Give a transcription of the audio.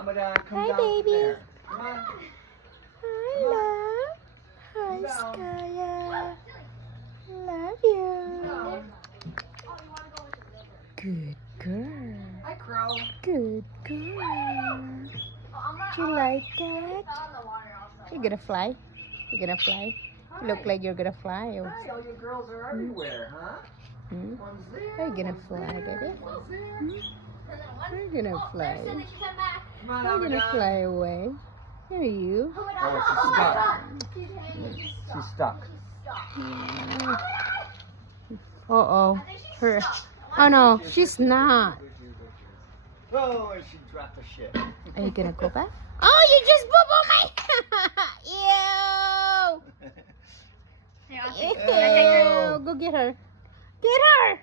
Hi, baby. Hi, love. Hi, Skya. Love you. Good girl. Hi, Crow. Good girl. Do you like that? You're gonna fly? You're gonna fly? You look like you're gonna fly. Hi, all you girls are everywhere, huh? Hmm? One's there. Are you gonna fly, baby? One's there. Hmm? Are you gonna fly? Come on, Are you gonna Amadon. fly away? Here you. Oh, she's stuck. She's stuck. Uh-oh. Her. Oh no, she's not. Oh, and she dropped the shit. Are you gonna go back? Oh, you just poop on my. Ew. Ew. Go get her. Get her.